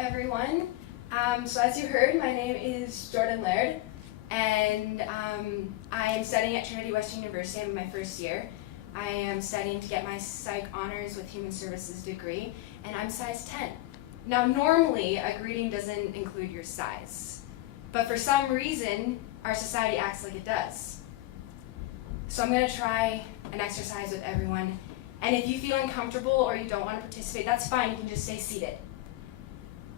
everyone. So as you heard, my name is Jordyn Laird, and I am studying at Trinity Western University. I'm in my first year. I am studying to get my Psych Honors with Human Services degree, and I'm size 10. Now normally, a greeting doesn't include your size, but for some reason, our society acts like it does. So I'm going to try an exercise with everyone, and if you feel uncomfortable or you don't want to participate, that's fine, you can just stay seated.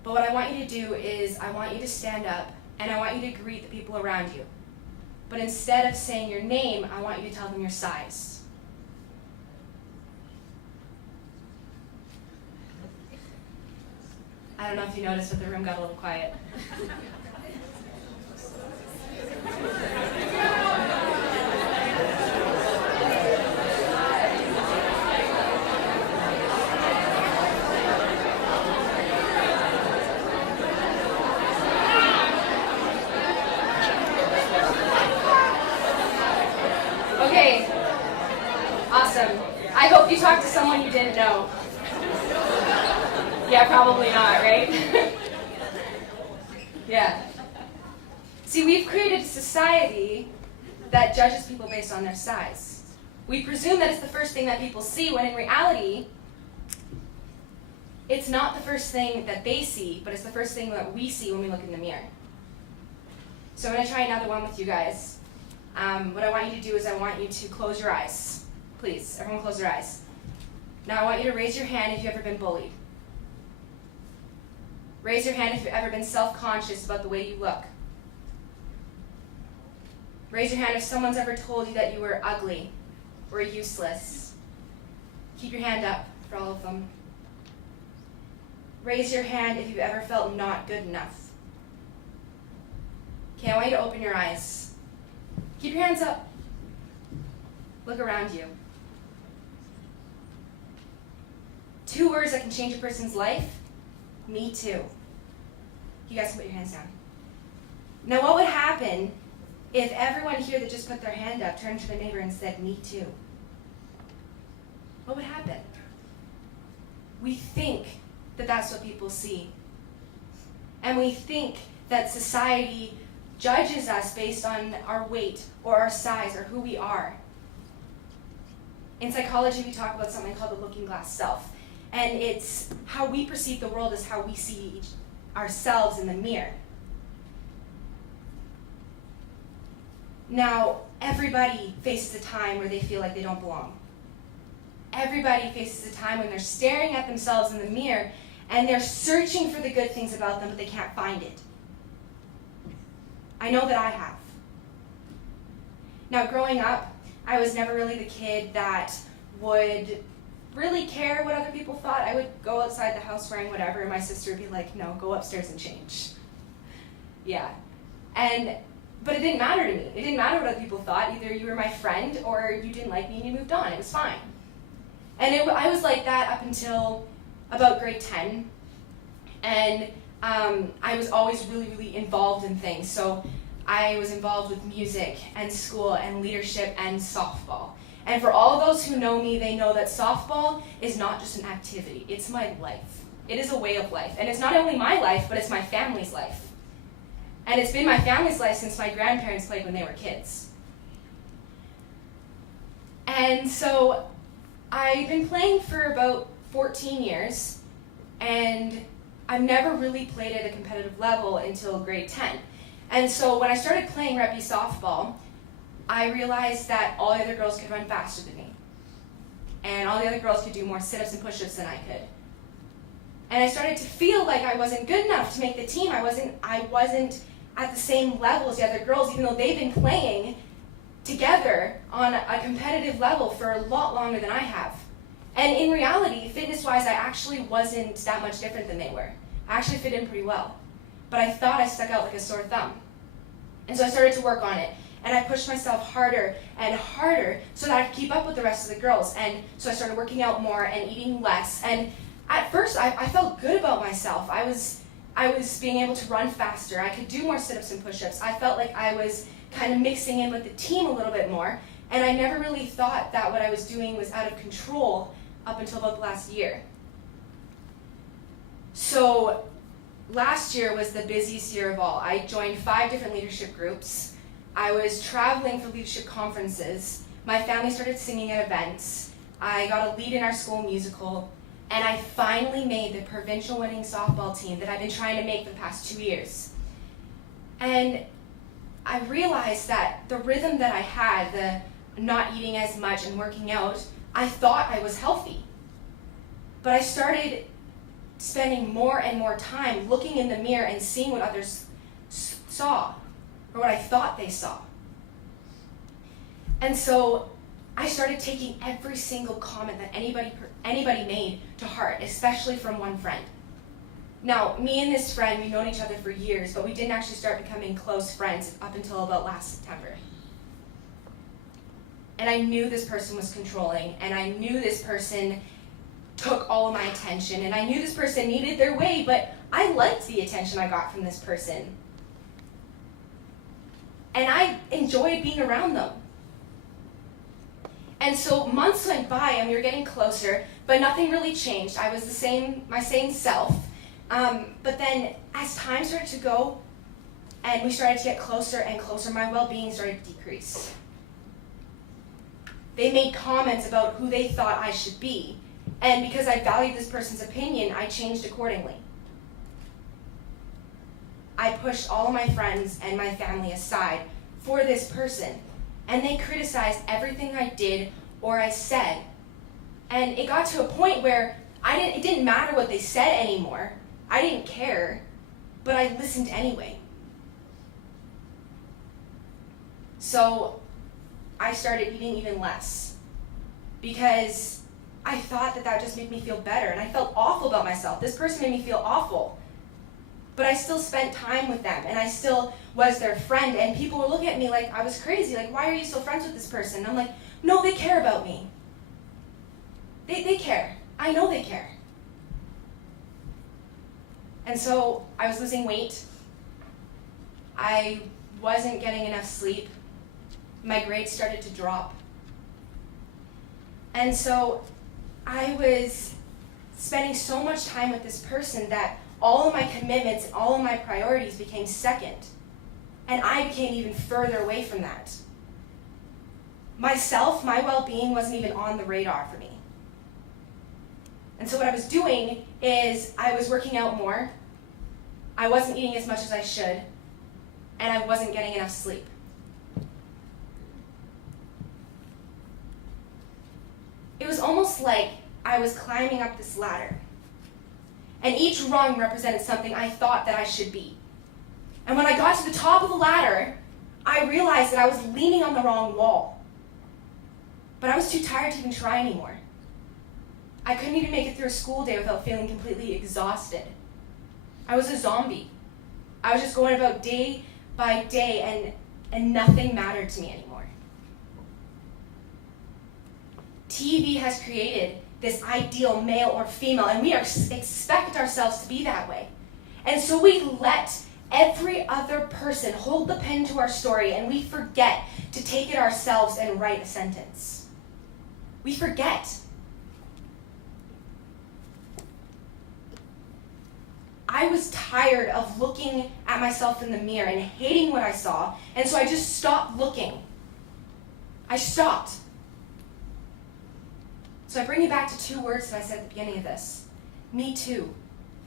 But what I want you to do is I want you to stand up and I want you to greet the people around you. But instead of saying your name, I want you to tell them your size. I don't know if you noticed, but the room got a little quiet. Okay, awesome. I hope you talked to someone you didn't know. Yeah, probably not, right? Yeah. See, we've created a society that judges people based on their size. We presume that it's the first thing that people see, when in reality, it's not the first thing that they see, but it's the first thing that we see when we look in the mirror. So I'm going to try another one with you guys. What I want you to do is I want you to close your eyes. Please, everyone close their eyes. Now I want you to raise your hand if you've ever been bullied. Raise your hand if you've ever been self-conscious about the way you look. Raise your hand if someone's ever told you that you were ugly or useless. Keep your hand up for all of them. Raise your hand if you've ever felt not good enough. Okay, I want you to open your eyes. Keep your hands up. Look around you. 2 words that can change a person's life. Me too. You guys can put your hands down. Now what would happen if everyone here that just put their hand up turned to their neighbor and said, me too? What would happen? We think that that's what people see. And we think that society judges us based on our weight or our size or who we are. In psychology, we talk about something called the looking glass self. And it's how we perceive the world is how we see ourselves in the mirror. Now, everybody faces a time where they feel like they don't belong. Everybody faces a time when they're staring at themselves in the mirror and they're searching for the good things about them, but they can't find it. I know that I have. Now, growing up, I was never really the kid that would really care what other people thought. I would go outside the house wearing whatever, and my sister would be like, no, go upstairs and change. Yeah. But it didn't matter to me. It didn't matter what other people thought. Either you were my friend or you didn't like me and you moved on. It was fine. And I was like that up until about grade 10. And I was always really, really involved in things. So I was involved with music and school and leadership and softball. And for all of those who know me, they know that softball is not just an activity. It's my life. It is a way of life. And it's not only my life, but it's my family's life. And it's been my family's life since my grandparents played when they were kids. And so I've been playing for about 14 years, and I've never really played at a competitive level until grade 10. And so when I started playing rugby softball, I realized that all the other girls could run faster than me. And all the other girls could do more sit-ups and push-ups than I could. And I started to feel like I wasn't good enough to make the team. I wasn't at the same level as the other girls, even though they've been playing together on a competitive level for a lot longer than I have. And in reality, fitness-wise, I actually wasn't that much different than they were. I actually fit in pretty well. But I thought I stuck out like a sore thumb. And so I started to work on it. And I pushed myself harder and harder so that I could keep up with the rest of the girls. And so I started working out more and eating less. And at first, I felt good about myself. I was being able to run faster. I could do more sit-ups and push-ups. I felt like I was kind of mixing in with the team a little bit more. And I never really thought that what I was doing was out of control up until about the last year. So last year was the busiest year of all. I joined 5 different leadership groups. I was traveling for leadership conferences. My family started singing at events. I got a lead in our school musical. And I finally made the provincial winning softball team that I've been trying to make for the past 2 years. And I realized that the rhythm that I had, the not eating as much and working out, I thought I was healthy. But I started spending more and more time looking in the mirror and seeing what others saw, or what I thought they saw. And so I started taking every single comment that anybody made to heart, especially from one friend. Now, me and this friend, we've known each other for years, but we didn't actually start becoming close friends up until about last September. And I knew this person was controlling, and I knew this person took all of my attention, and I knew this person needed their way, but I liked the attention I got from this person. And I enjoyed being around them. And so months went by and we were getting closer, but nothing really changed. I was my same self. But then as time started to go and we started to get closer and closer, my well-being started to decrease. They made comments about who they thought I should be. And because I valued this person's opinion, I changed accordingly. I pushed all of my friends and my family aside for this person. And they criticized everything I did or I said. And it got to a point where it didn't matter what they said anymore. I didn't care, but I listened anyway. So I started eating even less because I thought that just made me feel better, and I felt awful about myself. This person made me feel awful. But I still spent time with them, and I still was their friend, and people were looking at me like I was crazy, like, why are you still friends with this person? And I'm like, no, they care about me. They care. I know they care. And so I was losing weight. I wasn't getting enough sleep. My grades started to drop. And so I was spending so much time with this person that all of my commitments and all of my priorities became second. And I became even further away from that. Myself, my well-being wasn't even on the radar for me. And so what I was doing is I was working out more, I wasn't eating as much as I should, and I wasn't getting enough sleep. It was almost like I was climbing up this ladder, and each rung represented something I thought that I should be. And when I got to the top of the ladder, I realized that I was leaning on the wrong wall. But I was too tired to even try anymore. I couldn't even make it through a school day without feeling completely exhausted. I was a zombie. I was just going about day by day, and nothing mattered to me anymore. TV has created this ideal male or female, and we expect ourselves to be that way. And so we let every other person hold the pen to our story, and we forget to take it ourselves and write a sentence. We forget. I was tired of looking at myself in the mirror and hating what I saw, and so I just stopped looking. I stopped. So I bring you back to 2 words that I said at the beginning of this. Me too.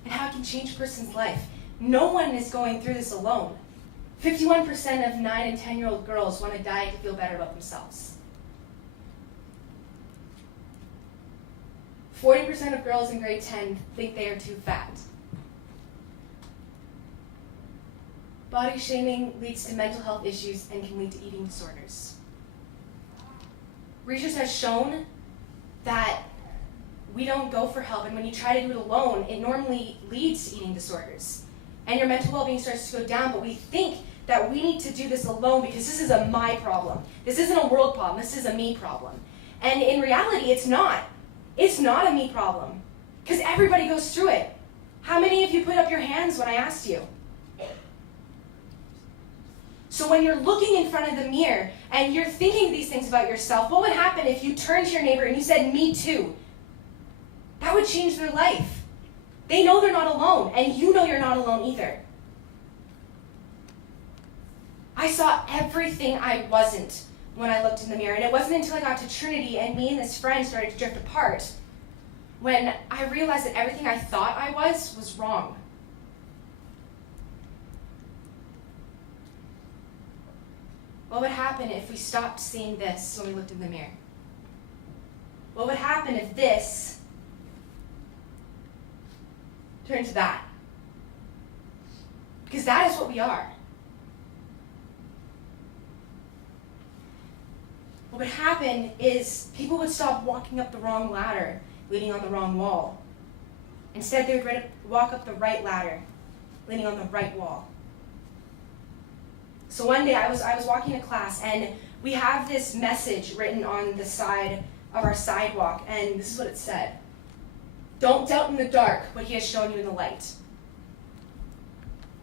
And how it can change a person's life. No one is going through this alone. 51% of 9 and 10-year-old girls want to diet to feel better about themselves. 40% of girls in grade 10 think they are too fat. Body shaming leads to mental health issues and can lead to eating disorders. Research has shown that we don't go for help, and when you try to do it alone, it normally leads to eating disorders. And your mental well-being starts to go down, but we think that we need to do this alone because this is a my problem. This isn't a world problem, this is a me problem. And in reality, it's not. It's not a me problem, because everybody goes through it. How many of you put up your hands when I asked you? So when you're looking in front of the mirror and you're thinking these things about yourself, what would happen if you turned to your neighbor and you said, me too? That would change their life. They know they're not alone, and you know you're not alone either. I saw everything I wasn't when I looked in the mirror, and it wasn't until I got to Trinity and me and this friend started to drift apart when I realized that everything I thought I was wrong. What would happen if we stopped seeing this when we looked in the mirror? What would happen if this turned to that? Because that is what we are. What would happen is people would stop walking up the wrong ladder, leaning on the wrong wall. Instead, they would walk up the right ladder, leaning on the right wall. So one day I was walking to class, and we have this message written on the side of our sidewalk, and this is what it said. Don't doubt in the dark what he has shown you in the light.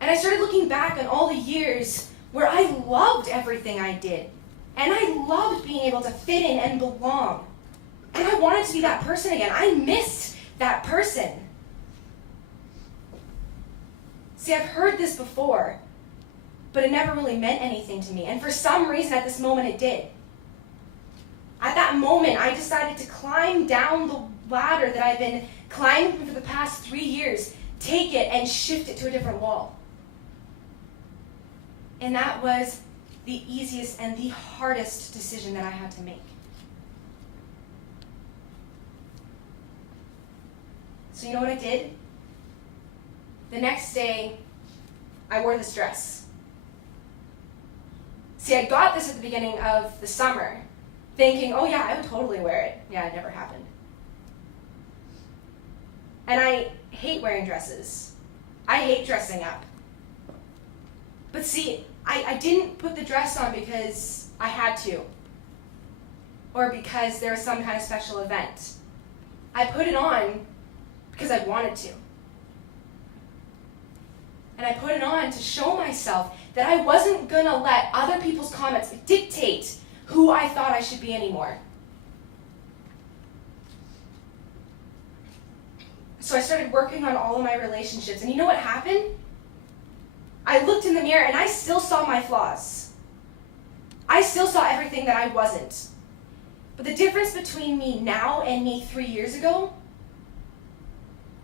And I started looking back on all the years where I loved everything I did. And I loved being able to fit in and belong. And I wanted to be that person again. I missed that person. See, I've heard this before, but it never really meant anything to me. And for some reason at this moment it did. At that moment, I decided to climb down the ladder that I've been climbing for the past 3 years, take it and shift it to a different wall. And that was the easiest and the hardest decision that I had to make. So you know what I did? The next day, I wore this dress. See, I got this at the beginning of the summer, thinking, oh yeah, I would totally wear it. Yeah, it never happened. And I hate wearing dresses. I hate dressing up. But see, I didn't put the dress on because I had to, or because there was some kind of special event. I put it on because I wanted to. And I put it on to show myself that I wasn't going to let other people's comments dictate who I thought I should be anymore. So I started working on all of my relationships, and you know what happened? I looked in the mirror and I still saw my flaws. I still saw everything that I wasn't. But the difference between me now and me 3 years ago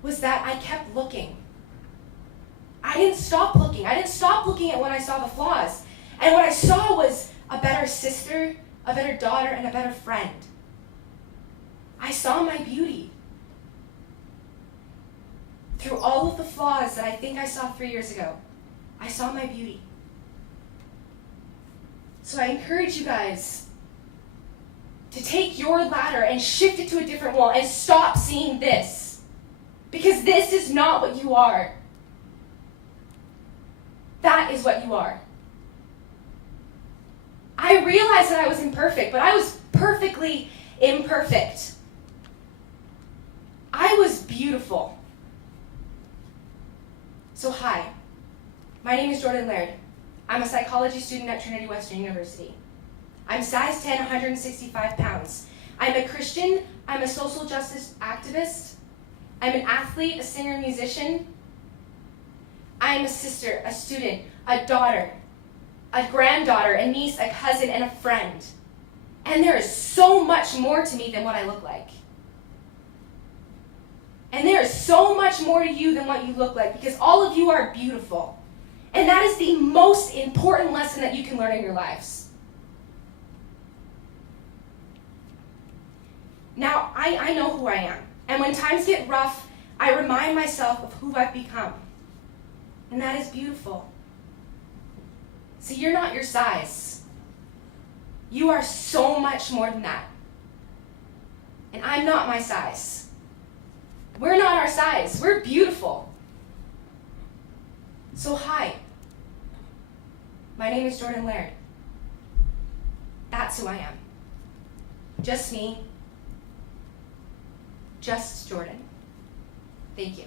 was that I kept looking. I didn't stop looking. I didn't stop looking at when I saw the flaws. And what I saw was a better sister, a better daughter, and a better friend. I saw my beauty. Through all of the flaws that I think I saw 3 years ago, I saw my beauty. So I encourage you guys to take your ladder and shift it to a different wall and stop seeing this. Because this is not what you are. That is what you are. I realized that I was imperfect, but I was perfectly imperfect. I was beautiful. So hi, my name is Jordyn Laird. I'm a psychology student at Trinity Western University. I'm size 10, 165 pounds. I'm a Christian, I'm a social justice activist, I'm an athlete, a singer, musician. I'm a sister, a student, a daughter, a granddaughter, a niece, a cousin, and a friend. And there is so much more to me than what I look like. And there is so much more to you than what you look like, because all of you are beautiful. And that is the most important lesson that you can learn in your lives. Now, I know who I am. And when times get rough, I remind myself of who I've become. And that is beautiful. See, you're not your size. You are so much more than that. And I'm not my size. We're not our size. We're beautiful. So hi. My name is Jordyn Laird. That's who I am. Just me. Just Jordyn. Thank you.